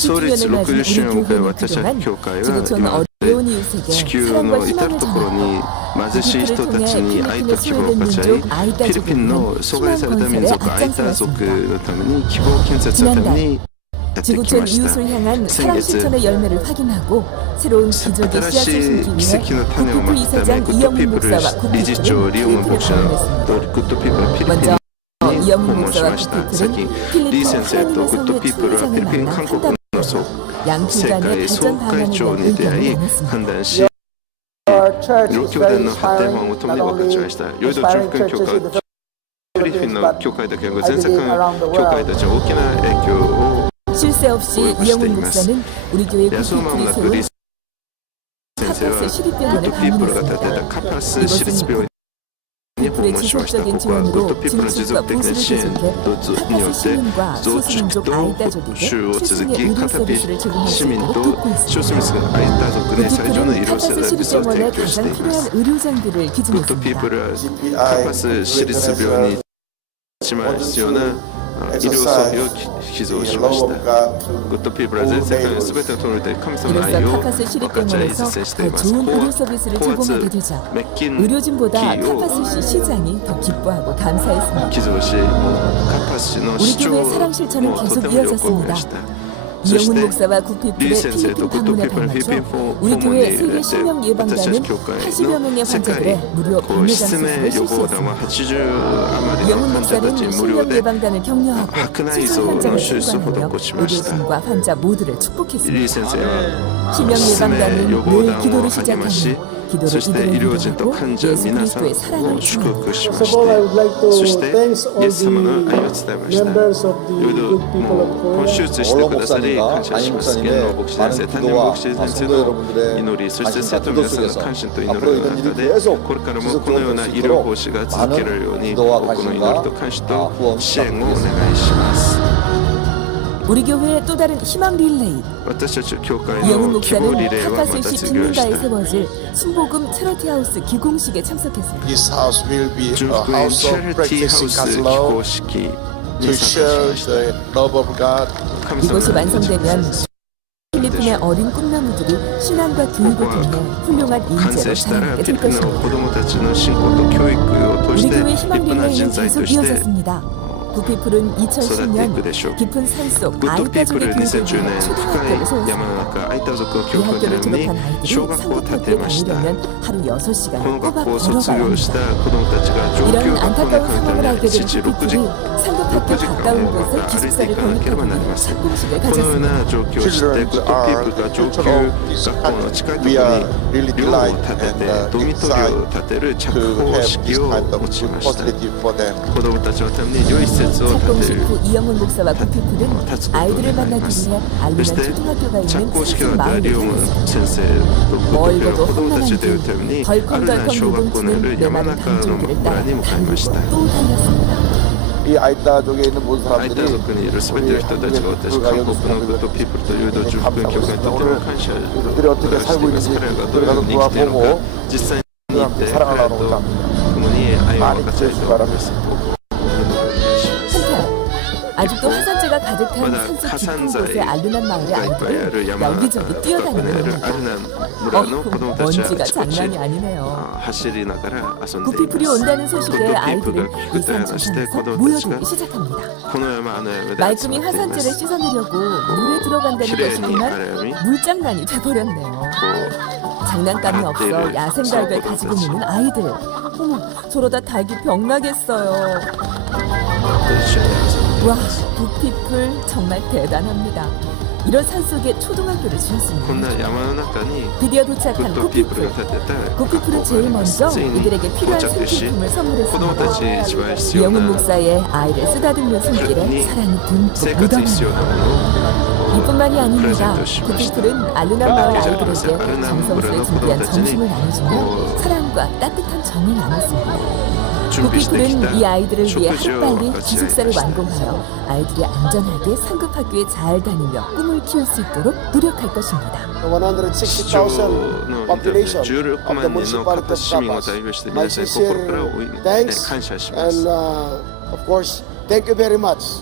創立 50주년을 맞은 60周 우리 年を迎え 교회는 私たち 그동안 教会 지구촌 は 어려운 地 이웃에게 球 사랑과 の至 희망을 るところ 전하고 に貧しい 그 人 길을 たち 통해 に愛 필리핀의 と希望を 소외된 分かち合い 민족 フ 아이다 ィリピンの 조국은 阻害された 희망 民 건설에 族アイタ族 앞장서왔습니다. のために希望建設のためにやってき 지구촌 ました 이웃을 향한 사랑 先月 실천의 열매를 확인하고 새로운 기적의 新 씨앗을 しい 심기 奇 위해 跡の種を 구피프 まくため 이사장 グッドピ 이영훈 ープル 목사와 理事長リオン 구피프를 牧師と 방문했습니다. グッドピープルフィリピン 먼저 に訪 이영훈 問し 목사와 ました最 구피프는 近リー 필리핀 先生と 하나님의 グッド 성의 ピープルはフィリ 총회장을 ピン 만나 韓国の 한답했고 そう 양 世 기관의 界総 발전 会 방안에 長 대한 に出会 의견을 い 나눴습니다. 判断し Our church 両 is 教 very 団の発展 inspiring, を共に not 分かち合い only したヨイド中 inspiring 間教 churches 会 in the フィリピン Philippines, の but 教会だけでなく I 全世 believe 界 around the 教会 world. たちは大きな影響を 쉴 새 없이 보여주고 이영훈 있습니다. 목사는 우리 교회 安尾マン 구피프를 が 세운 リー先生は 카파스 グッ 시립병원을 ドピープルが建てた 방문했습니다. カパス市立病院に訪 구피프의 問しました。 지속적인 ここはグッド 지원으로 ピープルの持 진출과 続的な 보수를 支援 계속해 によ 카파스 って 시민과 増築 소수민족 と 아이다족에게 収を続 최신의 き 의료 カタピ 서비스를 제공할 市 수 民 있도록 と 돕고 少数 있습니다. 民族アイタ族に最上の医 구피프는 療サー 카파스 ビスを提 시립병원에 供してい 가장 ます 필요한 의료 장비를 グッドピー 기증했습니다. プルはカパス市立病院に一番必要な医療装備を寄贈しました。グッドピープルは全世界の全てのところで神様の愛 이로써 を 카파스 分かち合い 시립병원에서 実践してい 더 ます。 좋은 高 의료 서비스를 圧 제공하게 되자 滅菌 의료진보다 機を 카파스시 시장이 더 기뻐하고 감사했습니다. 寄贈しカパス市の 우리 市長 교회 も 사랑 실천은 と 계속 ても喜び 이어졌습니다. ました。そし 이영훈 て 목사와 リ 구피플의 ー先生と 필리핀 グッドピー 방문에 プルフィリピン 반해서 訪 우리 問に 교회 入 세계 れて 신령 私たち 예방단은 教会 80여 の 명의 世界 환자들의 무료 こう 병리장 失明 수술을 予防団は 실시했습니다. 80余りの 이영훈 患者たち 목사는 無料 신령 で 예방단을 격려하고白内 수술 障の 환자를 手術を 참관하며 施しました。 의료진과 환자 모두를 リー 축복했습니다. 先生は 신령 失明 예방단은 予防 늘 団を 기도를 励まし 시작하며 기도를 そして医療人と 이끌어 患者 예수 皆さん 그리스도의 사랑을 を祝 전하고 福しま First し of all, I て would like そし to て thank イエ all ス様の愛を the 伝えました members of the ヨイド good people も of う Korea. 手術してくださり 원로 感謝し 목사님과 ます。 안임 元能 목사님의 牧師先生、 많은 担任 기도와 牧師先生 성도 の 여러분들의 祈り、そして 관심과 生徒皆さんの 기도 感謝と 속에서 祈 앞으로 りの 이런 中 일이 で、 계속 これからもこのような医療奉仕が続けられるように、 많은 多くの祈りと感謝と 후원 支援をお願いします。 우리 교회의 또 다른 희망 릴레이 私たち教会 이영훈 の希望 목사는 リレーはまた 카파스시 次をし 죽는다에 た。 세워질 신복음 체러티 하우스 기공식에 참석했습니다. This house will be a 純福音 house チャ of リティーハ practicing ウス God's 起 law 工式に to 参加し share ました。 the love of God. 神様 이곳이 の愛を 완성되면 필리핀의 어린 꿈나무들이 신앙과 교육을 통해 훌륭한 完 인재로 成したら 자라나게 フィリ 될 ピンの 것입니다. 子供たちの信仰と教育を通 우리 して 교회 立 희망 派な 릴레이는 人材 계속 として 이어졌습니다. 구피풀은 育っていく 2010년 でしょう。 깊은 산속 グッドピープ 아이다족의 ル 교육을 2010 위해 年 초등학교를 深い 세웠습니다. 山の中アイタ族を 이 教育の 학교를 ため 졸업한 に 아이들이 小学校を建て 상급학교에 ました。 다니려면 하루 6시간 この 꼬박 学校を卒 걸어가야 業 합니다. した子供たちが上級 이런 学校に 안타까운 通うた 상황을 めに 알게 된 7、6 구피풀이 時 상급학교 가까운 곳에 기숙사를 건립하고 상공식을 このよう 가졌습니다. な状況を知ってグッドピープルが上級学校の近くに We are really 寮を delighted 建て and てドミトリーを建てる着 to 工 have 式 this を kind of 持ち good ました。 facility for them. 子供たちのために良い施設を建て 착공식 る 후 이영훈 목사와 구피풀은 아이들을 만나기 위해 알루난 そして 초등학교가 着 있는 工式 산속 が終わった 마을을 リオン 향했습니다. 先生とグッドピープルの子供たちというためにあるな 덜컹덜컹 小学校のあ 요동치는 る山 메마른 中の 단줄기를 村 따라 に向かいました。 달리고 또 달렸습니다. 이 아이다족에 있는 모든 アイタ 사람들이 族にいる全ての人たちが私韓国のグッドピープルという純福音教会にとても感謝をしています。彼らがどのように生きているのか実際に行って彼らと共に愛を分かち合いたいと思います。 한편 아직도 화산재가 가득한 まだ 산속 火山 깊은 剤 곳의 알루난 마을의 がいっぱいある 아이들은 山 여기저기 深くに 뛰어다니는 ある 겁니다. アルナ村の子供たちはあ 먼지가 ちこち 장난이 아니네요. 走りながら遊んでい 구피풀이 ます。 온다는 グッド 소식에 ピープル 아이들은 が聞くと 이산 話して子 저산에서 供たちが 모여들기 시작합니다. この山あの山で集 말끔히 まっていま 화산재를 す。 씻어내려고 물에 들어간다는 きれいに 것이지만 荒み 물장난이 돼버렸네요. こう 장난감이 없어 아떼를 야생닭을 가지고 썩어버렸지. 노는 아이들. 어머, 저러다 닭이 병나겠어요. と一緒に遊んで 와, 구피풀 정말 대단합니다. 이런 산속에 초등학교를 こん 지었습니다. な山の中に 드디어 グ 도착한 ッドピープル 구피풀. が建てた 구피풀은 学校があ 제일 ります 먼저 ついに 이들에게 到 필요한 着し 생필품을 子供た 선물했습니다. ちに一番必要 이영훈 な 목사의 아이를 쓰다듬는 손길에 그러니 사랑이 듬뿍 生活に必要 묻어납니다. なものを 이뿐만이 아닙니다. 프레젠토 시키고 구피풀은 알루난 마을 이제 아이들에게 알루난 정성스레 마을의 준비한子供たちに점심을 나눠주며 어, 사랑과 따뜻한 정을 나눴습니다. 準備してき 구피풀은 이 た 아이들을 위해 食事を 하루빨리 分かち合い 기숙사를 ました 완공하여 아이들이 안전하게 상급학교에 잘 다니며 꿈을 키울 수 있도록 노력할 것입니다. The 市長 160,000 の population 16 of 万 the 人の municipality カパ of 市民を Capas. 代表して My 皆さん心から sincere thanks 感謝しま and す。 of course, thank you very much.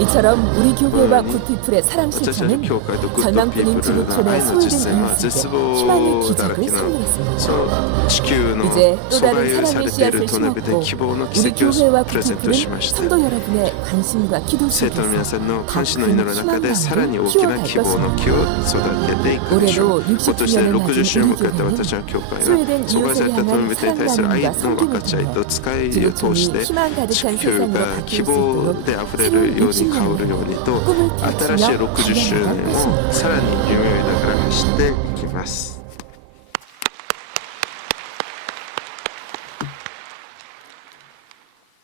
이처럼 우리 교회와 굿피플의 사랑 私たち 실천은 教会とグッドピ 절망뿐인 ープル 지구촌에 が愛の実 소외된 践は絶 이웃에게 희망의 望だら 기적을 けの 선물했습니다. その地球の 이제 또 阻 다른 害さ 사랑의 れている 씨앗을 と述べて 심었고 希望の奇 우리 跡 교회와 をプレゼントしま 굿피플은 した。 성도 여러분의 관심과 기도 生徒の皆 속에서 さんの関心の祈りの中でさらに大きな希望の木を育てていくでしょう。 올해도 今年で 60주년을 60周年を 맞은 迎えた 우리 私の教会は 소외된 阻害さ 이웃을 れた人 향한 々に対する愛 사랑과 の分かち合い 섬김을 と使いを通 지구촌이 して 희망 地 가득한 球 세상으로 が 바뀔 希 수 望 있도록 で溢れるように変わるようにと 꿈을 新しい 펼치며 60周年 달려나갈 を 것입니다. さらに夢を抱から走っていきます。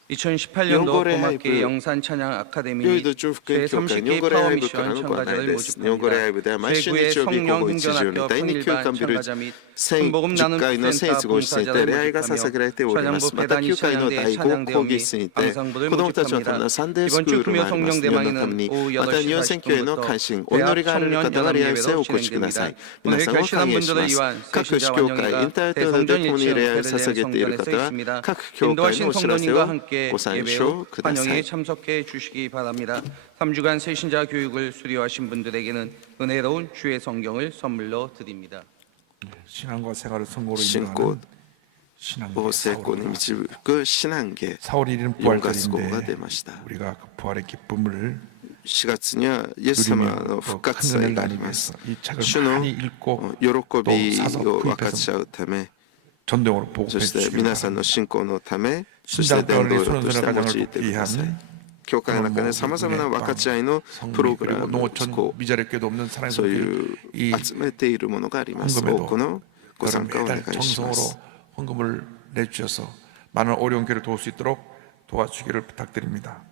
2018년도 연골의 고맙게 하이브, 영산 찬양 아카데미 良い土地を福音教会 제30기 日本語礼拝部から 파워미션 のご案内 참가자를 です。日本語礼拝部では毎週 모집합니다. 日曜日午 성령 後1時より 흥전학교 第2休館 평일반 ビル 참가자 및 순복음 1010 나눔 階の聖地 센터 ご出演で礼拝が捧げられておりま 찬양부 す。また 배단이 9階の 찬양대 第5 찬양대원 講義 및 室にて 방송부를 子どもたちのための 모집합니다. サンデース 이번 クー 주 ルも 금요 あります。 성령 日本のため 대망회는 に 오후 また日本選挙への 8시 関心お祈りがある方は礼拝生をお越しください。皆さんを歓迎します。各司教会インターネットで共に礼拝を捧げている方は各教会のお知らせをご参照くださ 환영에 い。 참석해 주시기 바랍니다. 3주간 새신자 교육을 수료하신 분들에게는 은혜로운 주의 성경을 선물로 드립니다. 신앙과 생활을 성공으로 信仰 신앙계 を成功に導く신앙계 4월 1일은 4月号が 부활절인데 出ました。 우리가 그 부활의 기쁨을 4月にはイエス様 누리며 の 또 復 큰 活祭 은혜를 があり 나누기 ま 위해서 す。 이 책을 主の 많이 읽고 喜 또 び 사서 を分かち 구입해서 合うため 전도용으로 そ 보급해 して 주시기 皆さんの 바랍니다. 信仰のためそして 신장 伝道 가운데 路として 손선의 用 가정을 いてください。 돕기 教会の中でさまざまな分かち合いのプロ 성리 グラ 그리고 ムを 농어촌 미자립교도 없는 사랑의 そうい 손길 う 이 集めているものがあります。 헌금에도 多くのご参加をお願 매달 いしま 정성으로 す。 헌금을 내주셔서 많은 어려운 교회를 도울 수 있도록 도와주기를 부탁드립니다.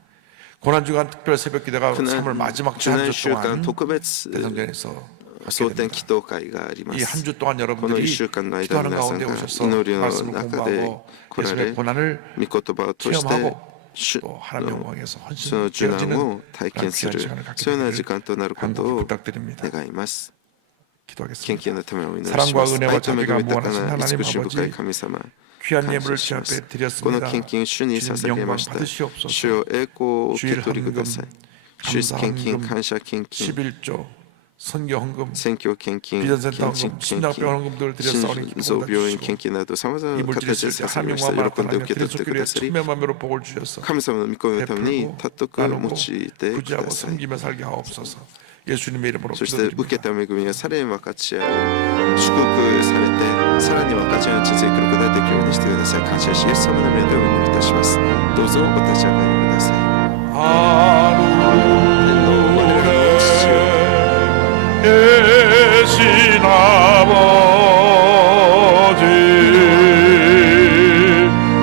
고난주간 특별 새벽 기도가 3월 마지막 주 9 한 年 주 週間 동안 特別 대성전에서 蒼天祈祷会がありま 이 す。 한 주 동안 この1 여러분들이 週間の間 기도하는 皆さん 가운데 が 오셔서 祈りの 말씀을 中で 공부하고 来られ 예수님의 고난을 御言葉を通して 체험하고 主 또 하나님 영광에서 その 헌신 受難 되어지는 を体験す 귀한 る 시간을 갖게 そういうような時 되기를 間となること 간곡히 を 부탁드립니다. 願います。献 기도하겠습니다. 金のためをお祈りし 사랑과 ます。 은혜와 愛と恵み 자비가 豊か 무한하신 な 하나님 慈しみ深い 아버지 神様 귀한 感 예물을 謝 주 しま 앞에 す。この 드렸습니다. 献金主に 주님 捧げ 영광 ました。 받으시옵소서. 主よ栄光を受け 주일 取りくだ 헌금 さい。主献金 감사 헌금 感謝献金 11조 선교 헌금 選挙献金、 비전센터 献 헌금 金、 신학병원 헌금들을 드렸사오니 心臓 기쁨을 病院 주시고 献金などさまざま 이 な 물질을 形で 쓸때 捧げま 하나님 した。 영광을 喜んで 받으며 受け取ってく 그리스도끼리 ださり、 천명만별로 복을 주셔서 神様の御心のために 베풀고 尊く用 나누고 いてく 부지하고 ださい。 섬기며 살게 하옵소서. 예수님의 이름으로 そして受け 기도드립니다. た恵みがさらに分かち合い、祝福されて、さらに分かち合いを続けることができるようにしてください。感謝し、イエス様の名でお祈りいたします。どうぞお立ち上がりください。 天皇我らの父よ 계신 아버지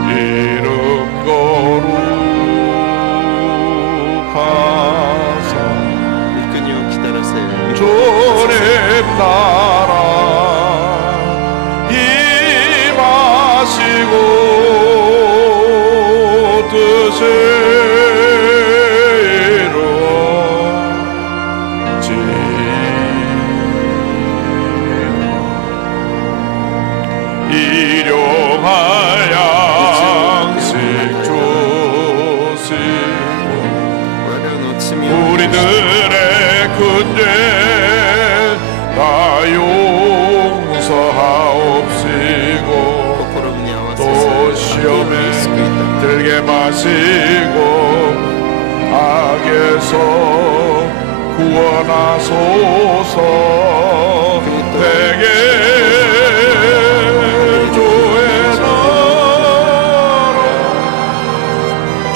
이름 거룩하사 御国を来たらせ、御 주님 나라 임하시고 뜻을 일용할 양식 주시고 我らの罪を 우리들의 근죄 다 용서하옵시고 心に合わせ 또 救い 시험에 た 들게 마시고 악에서 구원하소서 대개 주의 나라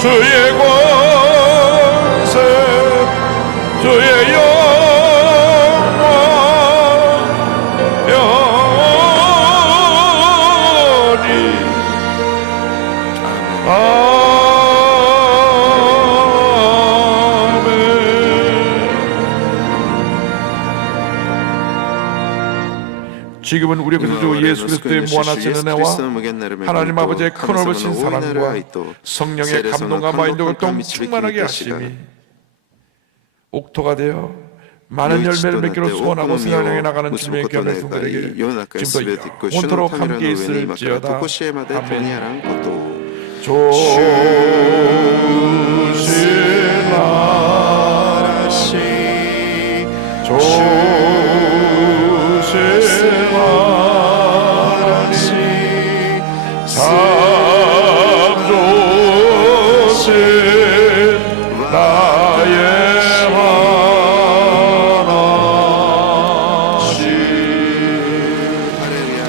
주의 권세 주의 영광 영원히 아멘. 지금은 우리 그리스도 예수 그리스도의 무한하신 은혜와 하나님 아버지의 큰 넓으신 사랑과 성령의 감동과 마인도 교통 충만하게 하심이 옥토가 되어 많은 열매를 맺기로 소원하고 세상을 향해 나가는 주님의 귀한 백성들에게 지금도 영원토록 함께 있을지어다. 아멘. 조신나 조세 하나님 참 좋으신 나의 하나님. 할렐루야.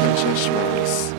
감사하시마스.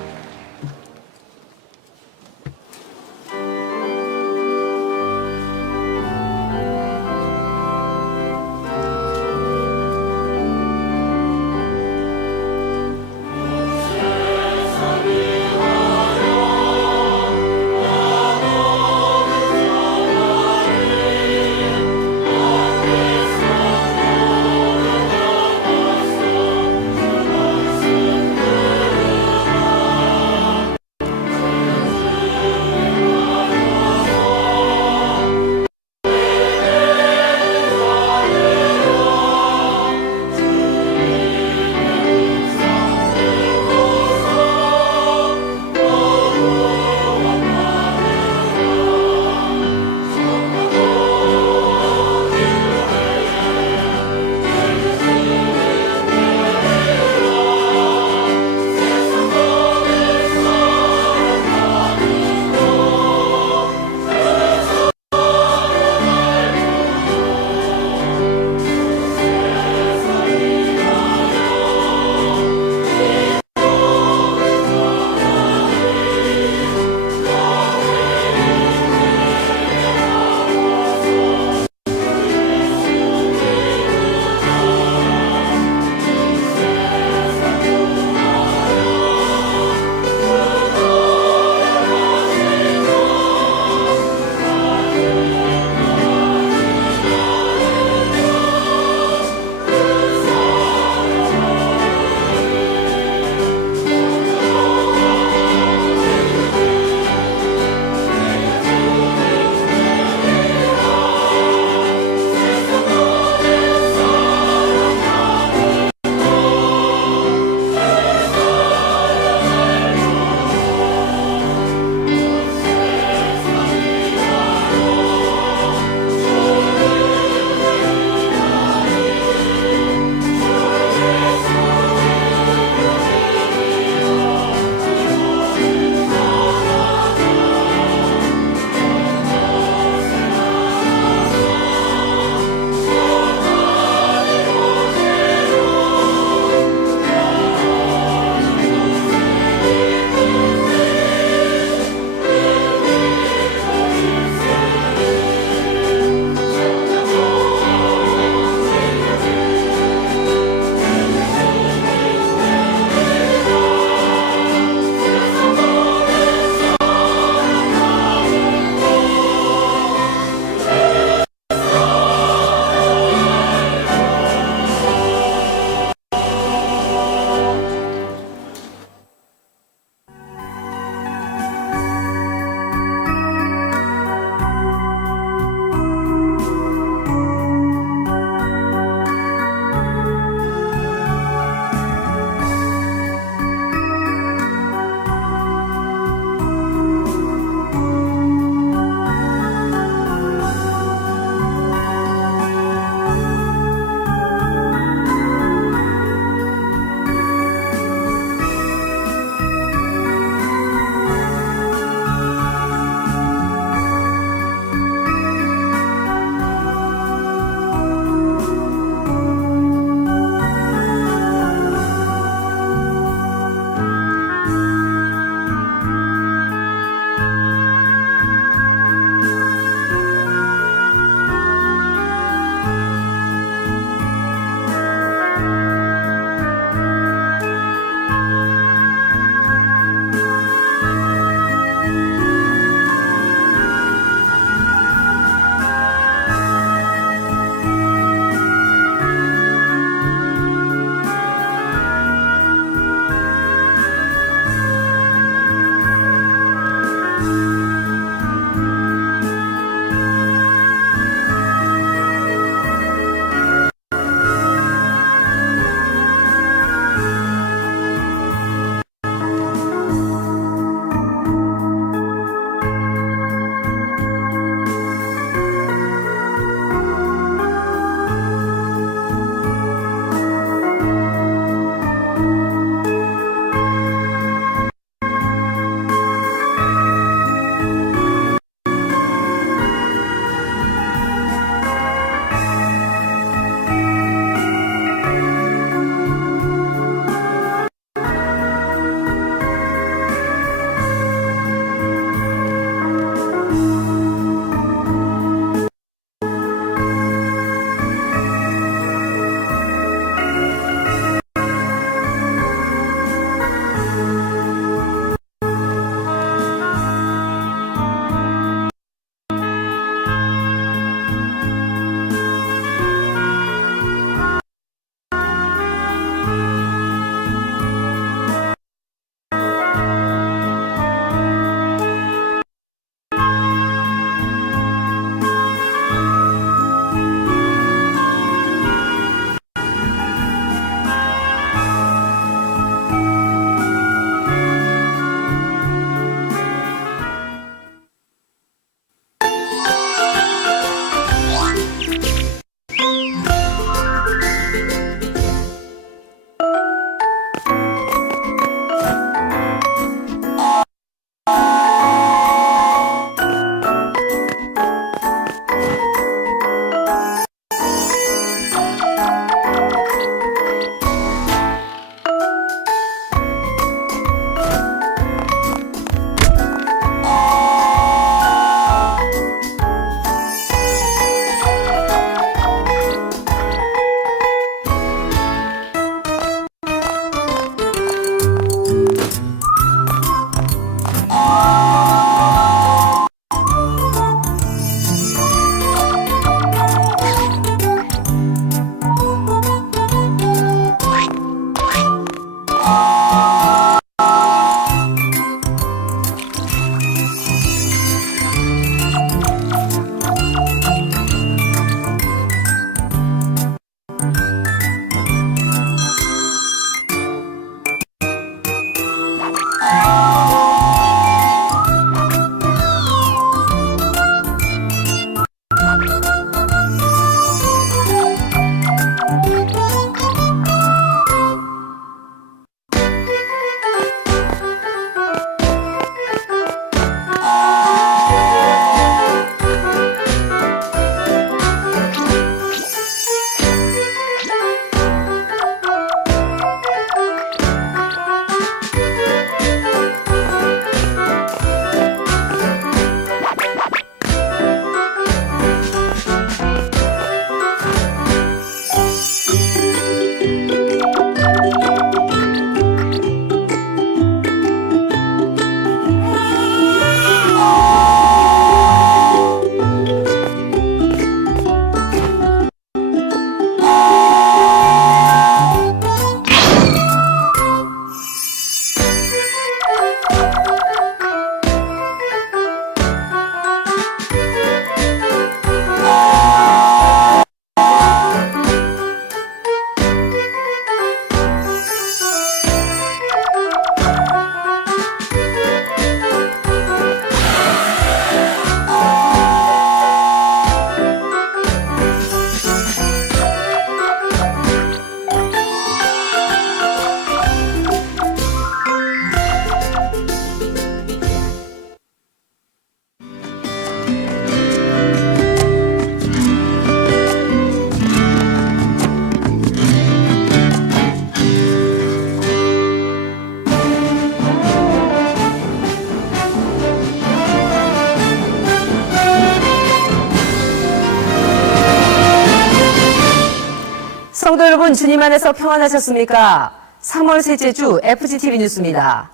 성도 여러분, 주님 안에서 평안하셨습니까? 3월 셋째 주 FGTV 뉴스입니다.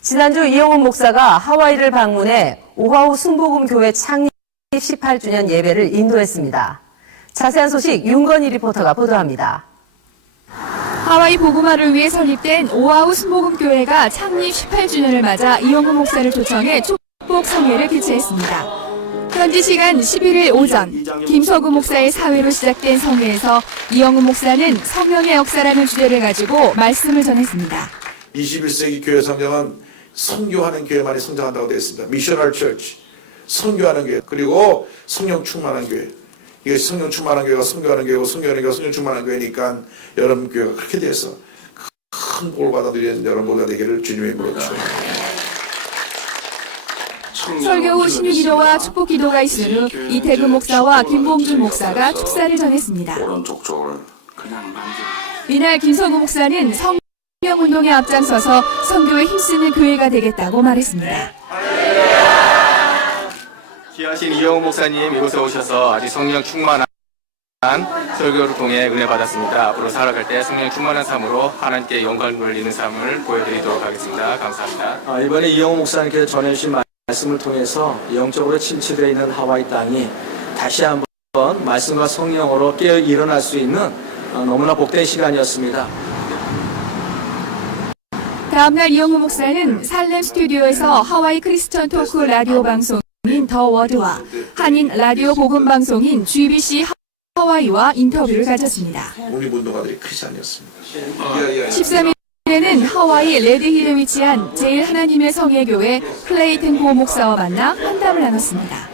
지난주 이영훈 목사가 하와이를 방문해 오하우 순복음 교회 창립 18주년 예배를 인도했습니다. 자세한 소식 윤건희 리포터가 보도합니다. 하와이 복음화를 위해 설립된 오하우 순복음 교회가 창립 18주년을 맞아 이영훈 목사를 초청해 축복 성회를 개최했습니다. 현지 시간 11일 오전 김서구 목사의 사회로 시작된 성회에서 이영훈 목사는 성령의 역사라는 주제를 가지고 말씀을 전했습니다. 21세기 교회 성장은 선교하는 교회만이 성장한다고 되어 있습니다. 미셔널 처치, 선교하는 교회, 그리고 성령 충만한 교회. 이게 성령 충만한 교회가 선교하는 교회고 선교하는 교회가 성령 충만한 교회니까 여러분 교회가 그렇게 돼서 큰 복을 받아들이는 여러분 모두가 되기를 주님의 이름으로 축원합니다. 설교 후 신유기도와 축복기도가 있은 후 이태근 목사와 김봉준 목사가 축사를 전했습니다. 이날 김서구 목사는 성령운동에 앞장서서 선교에 힘쓰는 교회가 되겠다고 말했습니다. 귀하신 이영훈 목사님 이곳에 오셔서 아주 성령 충만한 설교를 통해 은혜 받았습니다. 앞으로 살아갈 때 성령 충만한 삶으로 하나님께 영광을 돌리는 삶을 보여드리도록 하겠습니다. 감사합니다. 이번에 이영훈 목사님께서 전해주신 말씀을 통해서 영적으로 침체되어 있는 하와이 땅이 다시 한번 말씀과 성령으로 깨어 일어날 수 있는 너무나 복된 시간이었습니다. 다음날 이영훈 목사는 살렘 스튜디오에서 하와이 크리스천 토크 라디오 방송인 더 워드와 한인 라디오 복음 방송인 GBC 하와이와 인터뷰를 가졌습니다. 독립운동가들이 크리스찬이었습니다. 13일에는 하와이 레드힐에 위치한 제일 하나님의 성회교회 클레이튼 고 목사와 만나 환담을 나눴습니다.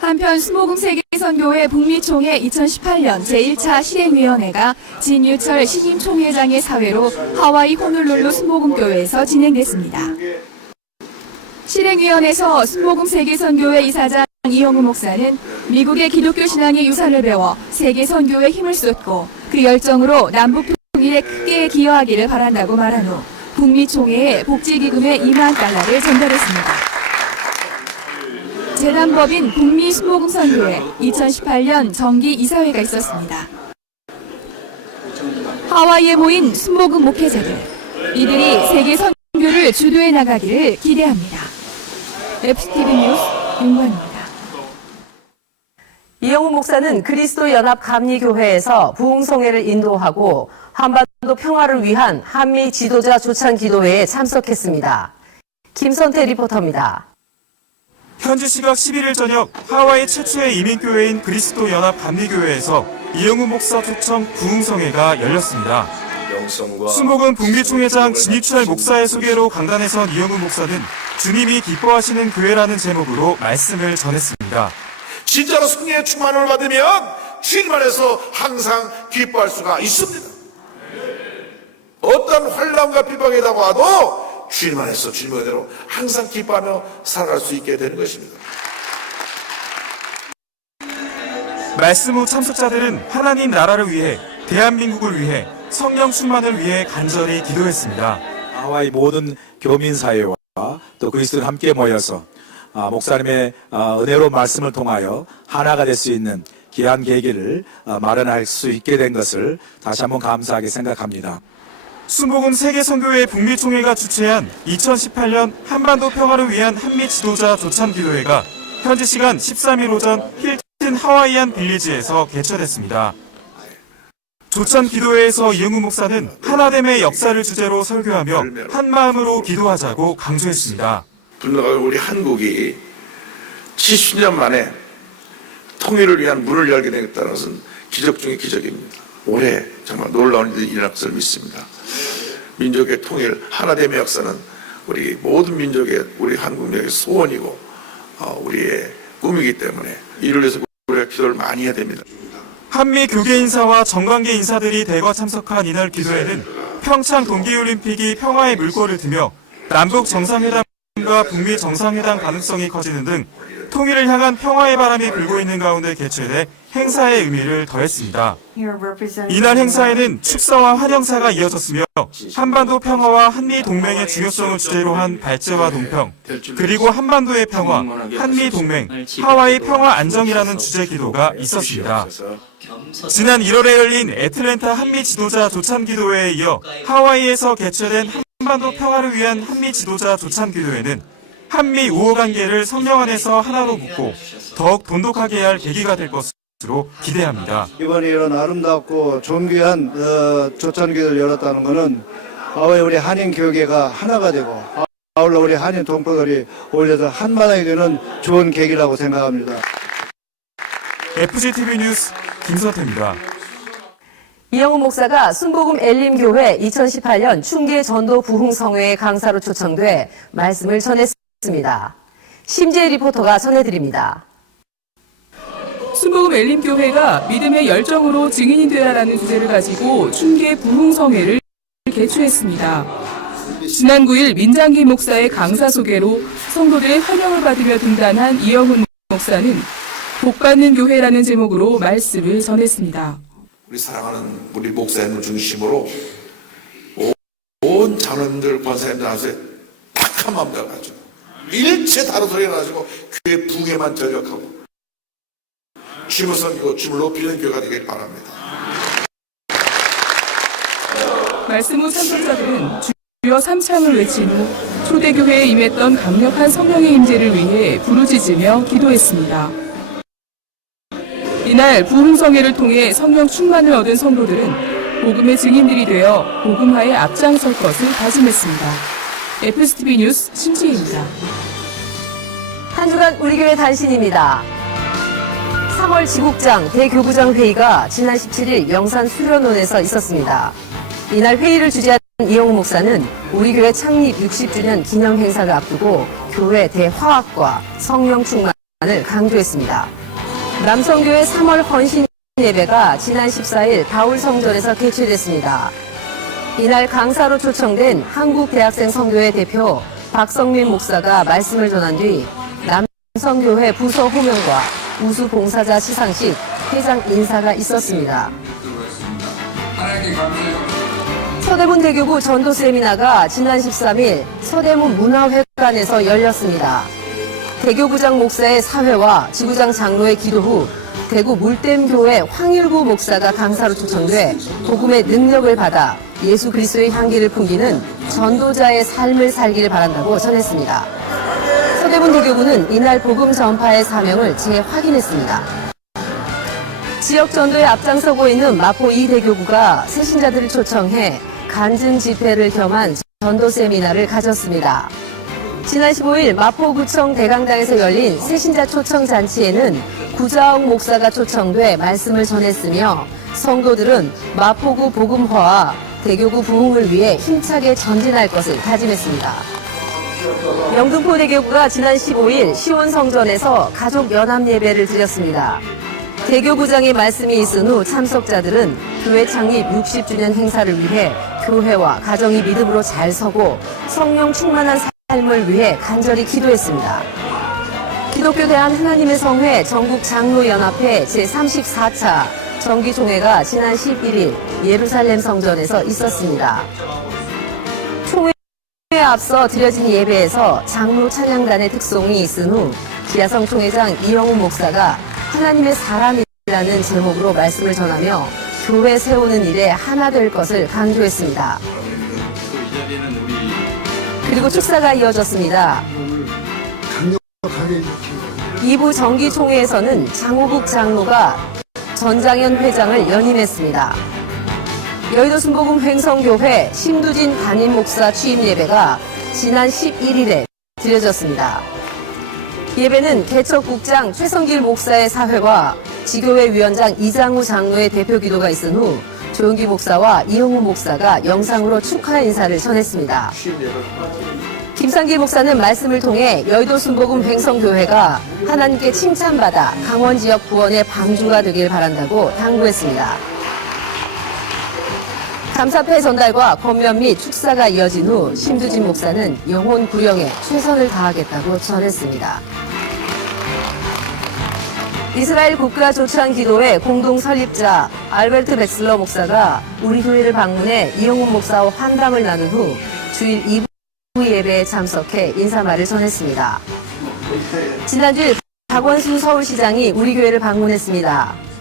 한편 순복음 세계선교회 북미총회 2018년 제1차 실행위원회가 진유철 신임 총회장의 사회로 하와이 호놀룰루 순복음교회에서 진행됐습니다. 실행위원회에서 순복음 세계선교회 이사장 이영훈 목사는 미국의 기독교 신앙의 유산을 배워 세계선교에 힘을 쏟고 그 열정으로 남북 통일에 크게 기여하기를 바란다고 말한 후 북미총회에 복지기금의 2만 달러를 전달했습니다. 재단법인 북미 순복음 선교회 2018년 정기 이사회가 있었습니다. 하와이에 모인 순복음 목회자들, 이들이 세계 선교를 주도해 나가기를 기대합니다. FGTV 뉴스 윤관입니다. 이영훈 목사는 그리스도 연합 감리교회에서 부흥성회를 인도하고 한반도 평화를 위한 한미 지도자 조찬 기도회에 참석했습니다. 김선태 리포터입니다. 현지 시각 11일 저녁 하와이 최초의 이민교회인 그리스도 연합 감리교회에서 이영훈 목사 초청 부흥성회가 열렸습니다. 순복음 북미총회장 진입철 목사의 소개로 강단에 선 이영훈 목사는 주님이 기뻐하시는 교회라는 제목으로 말씀을 전했습니다. 진짜로 성령의 충만을 받으면 주님 안에서 항상 기뻐할 수가 있습니다. 어떤 환난과 핍박에다가 와도 주님 안에서 주님 은혜로 항상 기뻐하며 살아갈 수 있게 되는 것입니다. 말씀 후 참석자들은 하나님 나라를 위해, 대한민국을 위해, 성령 충만을 위해 간절히 기도했습니다. 하와이 모든 교민사회와 또 그리스도인이 함께 모여서 목사님의 은혜로운 말씀을 통하여 하나가 될 수 있는 귀한 계기를 마련할 수 있게 된 것을 다시 한번 감사하게 생각합니다. 순복음 세계선교회 북미총회가 주최한 2018년 한반도 평화를 위한 한미 지도자 조찬 기도회가 현지 시간 13일 오전 힐튼 하와이안 빌리지에서 개최됐습니다. 조찬 기도회에서 이영훈 목사는 하나됨의 역사를 주제로 설교하며 한마음으로 기도하자고 강조했습니다. 우리 한국이 70년 만에 통일을 위한 문을 열게 되겠다는 것은 기적 중의 기적입니다. 올해 정말 놀라운 일이 일어날 것을 믿습니다. 민족의 통일, 하나됨의 역사는 우리 모든 민족의, 우리 한국민의 소원이고 우리의 꿈이기 때문에 이를 위해서 우리가 기도를 많이 해야 됩니다. 한미 교계 인사와 정관계 인사들이 대거 참석한 이날 기도회는 평창 동계올림픽이 평화의 물꼬를 트며 남북 정상회담과 북미 정상회담 가능성이 커지는 등 통일을 향한 평화의 바람이 불고 있는 가운데 개최돼 행사의 의미를 더했습니다. 이날 행사에는 축사와 환영사가 이어졌으며 한반도 평화와 한미 동맹의 중요성을 주제로 한 발제와 동평, 그리고 한반도의 평화, 한미 동맹, 하와이 평화 안정이라는 주제 기도가 있었습니다. 지난 1월에 열린 애틀랜타 한미 지도자 조참 기도회에 이어 하와이에서 개최된 한반도 평화를 위한 한미 지도자 조참 기도회는 한미 우호 관계를 성령 안에서 하나로 묶고 더욱 돈독하게 할 계기가 될 것으로 기대합니다. 이번에 이런 아름답고 존귀한 조찬교회를 열었다는 것은 아울러 우리 한인 교계가 하나가 되고 아울러 우리 한인 동포들이 올려서 한마당이 되는 좋은 계기라고 생각합니다. FGTV 뉴스 김선태입니다. 이영훈 목사가 순복음 엘림교회 2018년 충계 전도 부흥성회의 강사로 초청돼 말씀을 전했습니다. 심지혜 리포터가 전해드립니다. 순복음 엘림교회가 믿음의 열정으로 증인이 되라라는 주제를 가지고 충계 부흥성회를 개최했습니다. 지난 9일 민장기 목사의 강사 소개로 성도들의 환영을 받으며 등단한 이영훈 목사는 복받는 교회라는 제목으로 말씀을 전했습니다. 우리 사랑하는 우리 목사님을 중심으로 온 자원들 권사님들 앞에 딱한 마음을 가지고 일체 다른 소리가 나가지고 교회 부흥에만 전력하고 주님을 섬기고 주님을 높이는 교회가 되길 바랍니다. 말씀 후 참석자들은 주여 삼창을 외친 후 초대교회에 임했던 강력한 성령의 임재를 위해 부르짖으며 기도했습니다. 이날 부흥성회를 통해 성령 충만을 얻은 성도들은 복음의 증인들이 되어 복음화에 앞장설 것을 다짐했습니다. FGTV 뉴스 심지혜입니다. 한 주간 우리 교회 단신입니다. 3월 지국장 대교구장 회의가 지난 17일 영산 수련원에서 있었습니다. 이날 회의를 주재한 이영훈 목사는 우리 교회 창립 60주년 기념 행사를 앞두고 교회 대화합과 성령 충만을 강조했습니다. 남성교회 3월 헌신 예배가 지난 14일 바울성전에서 개최됐습니다. 이날 강사로 초청된 한국대학생 선교회 대표 박성민 목사가 말씀을 전한 뒤 남성교회 부서 호명과 우수봉사자 시상식, 회장 인사가 있었습니다. 서대문 대교구 전도 세미나가 지난 13일 서대문 문화회관에서 열렸습니다. 대교구장 목사의 사회와 지구장 장로의 기도 후 대구 물댐교회 황일구 목사가 강사로 초청돼 복음의 능력을 받아 예수 그리스도의 향기를 풍기는 전도자의 삶을 살기를 바란다고 전했습니다. 서대문 대교구는 이날 복음 전파의 사명을 재확인했습니다. 지역 전도에 앞장서고 있는 마포 2대교구가 새신자들을 초청해 간증 집회를 겸한 전도 세미나를 가졌습니다. 지난 15일 마포구청 대강당에서 열린 새신자 초청 잔치에는 구자옥 목사가 초청돼 말씀을 전했으며 성도들은 마포구 복음화와 대교구 부흥을 위해 힘차게 전진할 것을 다짐했습니다. 영등포 대교구가 지난 15일 시온성전에서 가족 연합 예배를 드렸습니다. 대교구장의 말씀이 있은 후 참석자들은 교회 창립 60주년 행사를 위해 교회와 가정이 믿음으로 잘 서고 성령 충만한 삶을 위해 간절히 기도했습니다. 기독교 대한 하나님의 성회 전국장로연합회 제34차 정기총회가 지난 11일 예루살렘 성전에서 있었습니다. 총회에 앞서 드려진 예배에서 장로 찬양단의 특송이 있은 후 기아성 총회장 이영훈 목사가 하나님의 사람이라는 제목으로 말씀을 전하며 교회 세우는 일에 하나 될 것을 강조했습니다. 그리고 축사가 이어졌습니다. 2부 정기총회에서는 장호국 장로가 전장현 회장을 연임했습니다. 여의도 순복음 횡성교회 심두진 담임 목사 취임 예배가 지난 11일에 드려졌습니다. 예배는 개척국장 최성길 목사의 사회와 지교회 위원장 이장우 장로의 대표 기도가 있은 후 조용기 목사와 이용훈 목사가 영상으로 축하 인사를 전했습니다. 김상길 목사는 말씀을 통해 여의도 순복음 횡성교회가 하나님께 칭찬받아 강원 지역 구원의 방주가 되길 바란다고 당부했습니다. 감사패 전달과 권면 및 축사가 이어진 후 심두진 목사는 영혼 구령에 최선을 다하겠다고 전했습니다. 이스라엘 국가조찬기도회 공동 설립자 알베르트 백슬러 목사가 우리 교회를 방문해 이용훈 목사와 환담을 나눈 후 주일 2부 예배에 참석해 인사말을 전했습니다. 지난주 박원순 서울시장이 우리 교회를 방문했습니다.